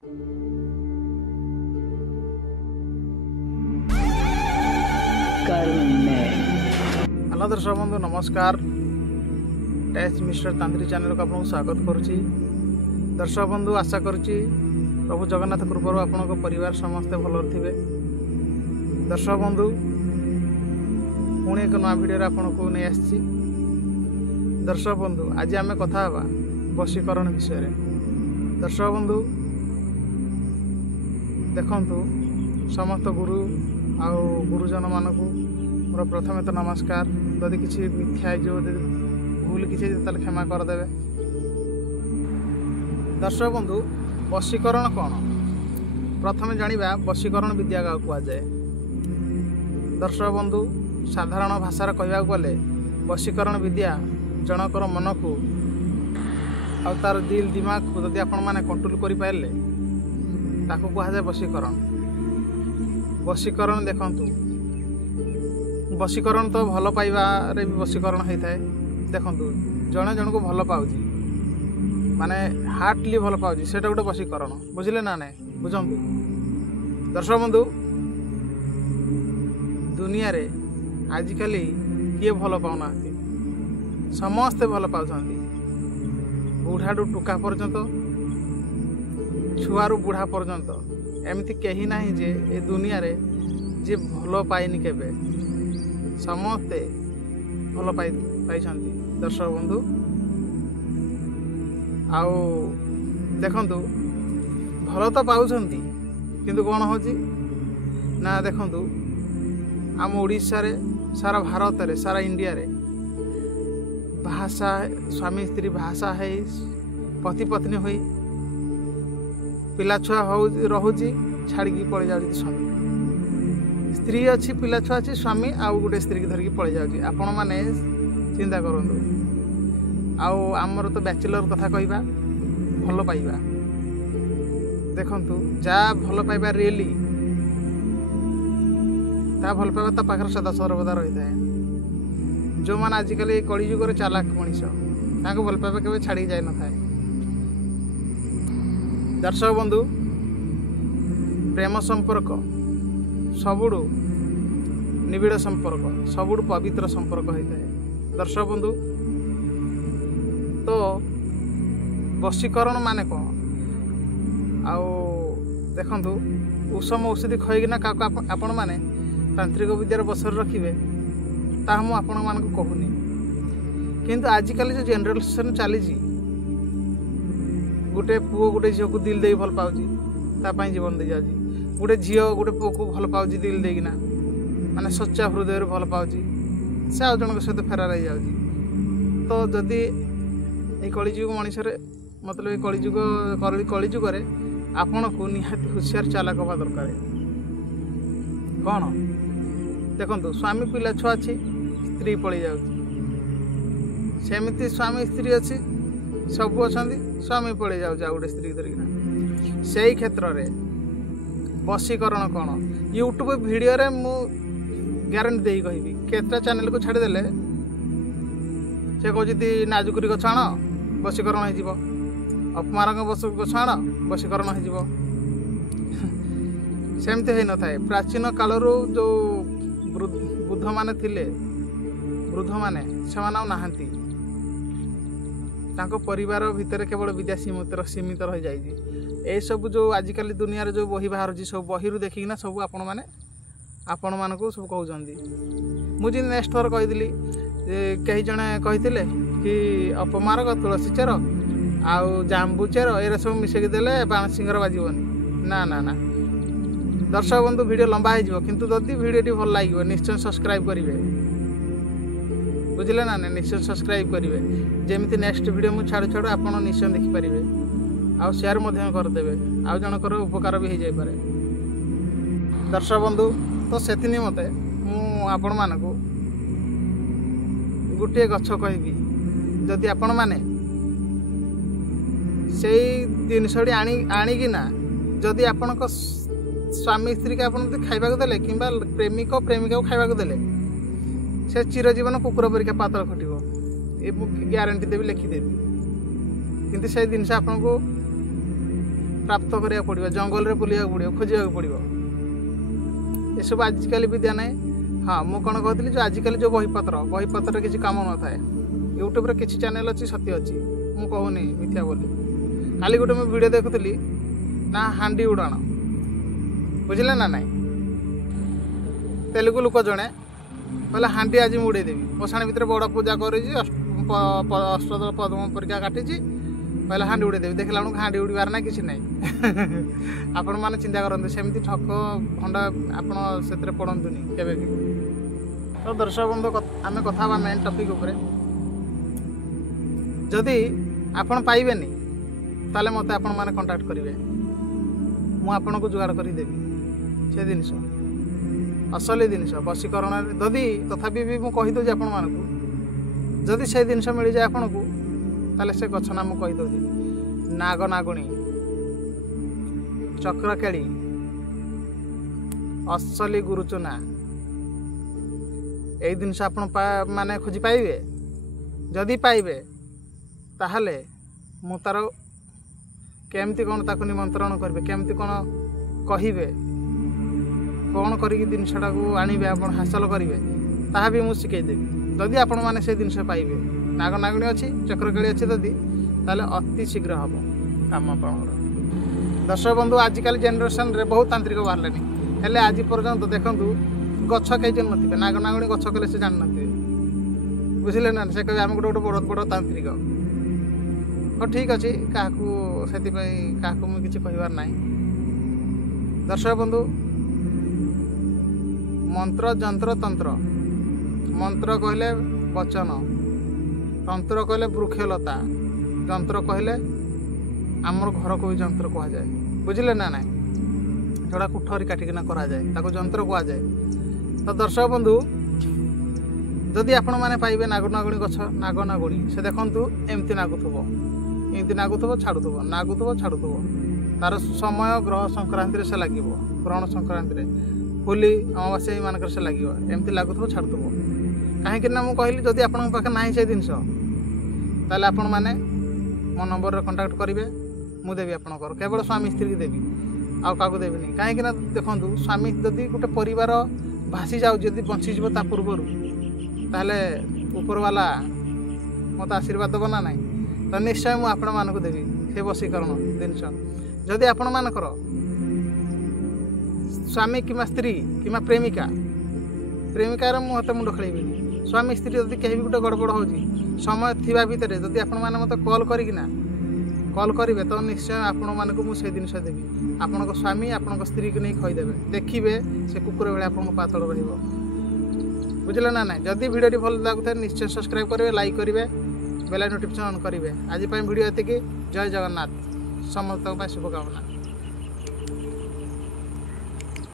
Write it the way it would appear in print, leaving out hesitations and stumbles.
Hello दर्शक बंधु नमस्कार। टैच मिस्टर तांत्रिक चैनल को आपको स्वागत करुच्ची। दर्शक बंधु आशा करुच्ची प्रभु जगन्नाथ कृपार आपण परिवार समस्ते भल थे। दर्शक बंधु पुणी एक नया भिडियो आपन को नहीं आसी। दर्शक बंधु आज आम कथा वशीकरण विषय। दर्शक बंधु देखंतु समस्त गुरु आउ गुरुजन मानक मोर प्रथमे तो नमस्कार। जदि किसी मिथ्या जो भूल किसी क्षमा करदे। दर्शक बंधु वशीकरण कौन प्रथमे जानिबा। वशीकरण विद्या का कहुए। दर्शक बंधु साधारण भाषा कहवाक गले वशीकरण विद्या जनकर मन को आ तार दिल दिमाग को जदि आपण माने कंट्रोल करि पाइले ताको कहुए वशीकरण। वशीकरण देखंतु वशीकरण तो भल पाइबारे भी वशीकरण होता है। देखंतु जने जन को भल पाउजी माने हार्टली भल पाउजी सेटा गोटे वशीकरण। बुझिले ना नाय बुझंतु। दर्शक बंधु दुनिया रे आजिकल किए भल पाउना समस्ते भल पाउछंती। बुढ़ाडू टुका पर्यंत छुआरू बुढ़ा पर्यंत एमती कहीं ना जे ए दुनिया रे जे भल पाइनी केबे समस्ते भल पाई। दर्शक बंधु आउ देखंतु भल तो पाउछंती किंतु कौन होची ना देखंतु आम ओडिशा रे सारा भारत रे सारा इंडिया रे भाषा स्वामी स्त्री भाषा है पति पत्नी हुई पिला छुआ हो रहुची छाड़ी पड़े जाऊँ स्वामी। स्त्री अच्छी पिला छुआ अच्छी स्वामी आउ गोटे स्त्री की धरिकी पड़े जाऊँ। आपण मैंने चिंता करूँ आमर तो बैचलर कथा कहवा भल पाइबा। देखंतु जा भल पाइबा रियली ता भल पाइबा ता पाखर सदा सर्वदा रही है। जो मैंने आजिकल कलिजुगर चालाक मनीष ताको भल पाइबा केवे छाड़ी जाए न थाए। दर्शक बंधु प्रेम संपर्क सबुडु निबिड़ संपर्क सबुडु पवित्र संपर्क होता है। दर्शक बंधु तो वशीकरण माने कौन आउ देखंतु उषम औषधि खइकिना का आपण माने तांत्रिक विद्यार बसर रखिबे ता मु आपण मानक कहूनी। किंतु आजिकल जो जेनरेशन चली गोटे पुओ गोटे झील को दिल दे भल पाउजी तापाई जीवन दे जाउजी। गोटे झील गोटे पुओ को भल पाउजी दिल देकिना माने सच्चा हृदय भल पाउजी से आउ जन सहित फेरार हो जाउजी। तो जदि ये कलिजुग मनीष मतलब ये कलिजुग आपण को निहाती हुशियार चालाक हवा दरकार। कौन देखंतु स्वामी पिला छुआ अच्छी स्त्री पड़ी जाउजी सेमती स्वामी स्त्री अच्छी सब अच्छा स्वामी पड़े जाऊ गोटे स्त्री धरिकिना। से क्षेत्र में वशीकरण कौन यूट्यूब वीडियो रे मु ग्यारंटी दे कहि केतटा चैनल को छाड़देले से कहती नाजुकुरी गछ आण वशीकरण हो अपमारंग गछ आण वशीकरण हो सेमती हो न थाए। प्राचीन कालरू जो बुद्ध माने थिले वृद्ध माने से नाहांती तांको परिवार भितर केवल विद्या सीमित रही जाए। सब जो आजिकल दुनिया रे जो बही बाहर सब बही देखिकिना सब आपण मानक सब कहते। मुझे नेक्स्ट थर कही कई जने कही कि अपमारक तुलसी चेर आउ जांबू चेर ए सब मिसेक देले बाणसिंगर बाजबनी ना ना ना। दर्शक बंधु वीडियो लंबा हो किंतु जदि वीडियो भल लगे निश्चय सब्सक्राइब करेंगे। बुझे ना निश्चय सब्सक्राइब करेंगे जमी नेक्स्ट वीडियो मुझे छाड़ू छाड़ू आप निश्चय देखिपारे आउ शेयर करदे आउ जनकर उपकार भी हो जाए। दर्शक बंधु तो से निमते मुझे मानक गोटे गछ कहबी जदि आपण मैने से जिनसटी आणिकिना जदि आपण स्वामी स्त्री के आप खाइबा देले कि प्रेमिक प्रेमिका को खाइबा देले से चिरजीवन कुकुर परिका पातल खटिबो। ये ग्यारंटी देवी लिखिदेवी। किंतु से जिनस आपको प्राप्त करा पड़ो जंगल में बुलिया पड़ो खोजा पड़ो ये सब आजिकल विद्या ना हाँ मुझे कौन कहती जो आजिकल जो बहीपत्र किसी कम न थाए यूट्यूब किसी चैनल अच्छी सत्य अच्छी मुझे कहूनी मिथ्या बोली काली गोटे मुझे वीडियो देखुली ना हांडी उड़ाण बुझे ना नाई तेलुगु लोक जड़े कहला हांडी आज मुझे उड़ेदेवी मशाणी भितर बड़ पूजा कर अष्टदल पद्म परीक्षा काटी कहला हांडी उड़ेदेवी देखला बेलू हांडी उड़ार ना किसी ना आपण मैंने चिंता करते सेमती ठक भंडा आप पड़तुनि केवे तो दर्शक बंधु आम कथा मेन टपिक उपरे जदि आपण पाइबेनी ताले मते आपण माने कांटेक्ट करेंगे मु आपन को जुगाड़ करदेवी से जिनस असली जिनस वशीकरण जदि तथापि भी मुझे कहीदे आपण मानक जदि से जिनस मिल जाए आपन को ताले से गछ नाम कहीदे नाग नागुणी चक्रकेड़ी असली गुरुचुना यही जिनस आप माने खोजी पाइबे जदि पाइबे ताहले मु तार केमती कौन ताको निमंत्रण करेंगे केमती कौन कहे कौन करके जिनसा आणवे आप हासिल करेंगे ताहा भी मुझे शिखेदेवी जदि आपण मैंने से जिनस पाइबे नाग नागुणी अच्छी चक्रकेड़ी अच्छी जदि ताले अति शीघ्र हम काम आप दर्शक बंधु आजिकल जेनेरेशन रे बहुत तांत्रिक बाहर हेले आज पर्यंत देखूँ गछ कई जन नथिबे नाग नागुणी गछ कले से जान नथिबे बुझिले ना से कहे आम गोटे गोटे बड़ बड़ तांत्रिक हाँ ठीक अच्छे क्या मुझे किसी कहबार ना दर्शक बंधु मंत्र जंत्र तंत्र मंत्र कहले वचन तंत्र कहले वृक्षलता जंत्र कहले आमर घर को भी जंत्र कह जाए बुझिले ना ना जोड़ा कुठरी काटिकिना करा जाए ताको जंत्र कह जाए तो दर्शक बंधु जदि आपण मैंने पाइबे नाग नागुणी गछ नाग नागुणी से देखु एमती नागुथब एमती नागुथब छाड़ुथब तार समय ग्रह संक्रांति से लगे ग्रहण संक्रांति होली अमावास्या मानक से लगे एमती लगुथब छाड़ुथब कहीं मुझे कहली जदि आपण पाखे ना से जिनस ताले आपण मैंने मो नंबर कंटाक्ट करेंगे मुझे देवी आपंकर केवल स्वामी स्त्री की देवी आउ क्या देवी कहीं देखूँ स्वामी जदि गोटे परिवार भासी जाऊ जदि बंचीज पूर्वर ताहले ऊपर वाला मत आशीर्वाद देव ना ना तो निश्चय मुझे आपण मानक देवी से वशीकरण जिनस जदि आपण मानकर स्वामी कि स्त्री कि प्रेमिका प्रेमिकार मुझे मुंड खेल स्वामी स्त्री जदि कहीं भी गोटे गड़बड़ हो समय थिबा भितर जदि आपण मैंने मत कॉल करिकिना कॉल करेंगे तो निश्चय आपण मानक मुझे जिनस देवी आपण स्वामी आपण स्त्री को नहीं खईदेवे देखिए से कुकुर भाई आप पातल रहा बुझे ना ना जदि भिडियो भल लगुता निश्चय सब्सक्राइब करेंगे लाइक करेंगे बेल नोटिफिकेशन ऑन करेंगे आज भिडियो ये जय जगन्नाथ समस्त शुभकामना।